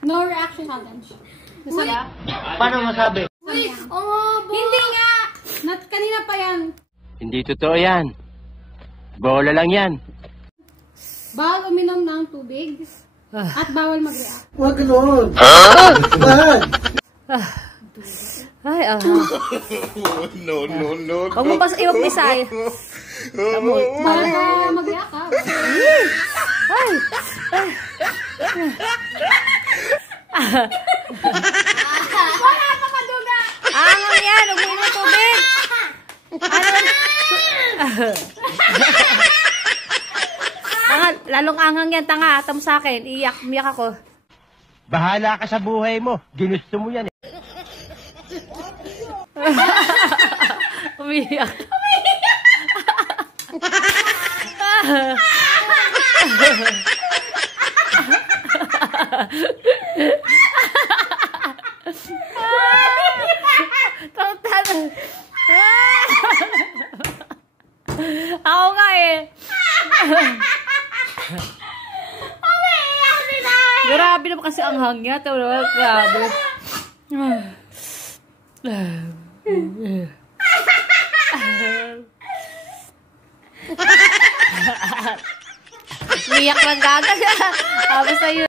No reaction challenge. Masaya? Paano masabi? Uy! Hindi nga! Kanina pa yan. Hindi totoo yan. Bola lang yan. Bawal uminom ng tubig at bawal mag-react. Huwag gano'n. Bakit? Ay, No. Huwag mo pa iwag-misay. Bawal ka mag-react, ha? Ay! Wala pa kaduga! Angang yan! Huwag mo ng tubig! Lalong angang yan, tanga. Tama sa akin. Miyak ako. Bahala ka sa buhay mo. Ginusto mo yan eh. Umiyak. Ako nga eh. Grabe naman kasi ang hangya. Grabe. Miyak lang gaga. Basta yun.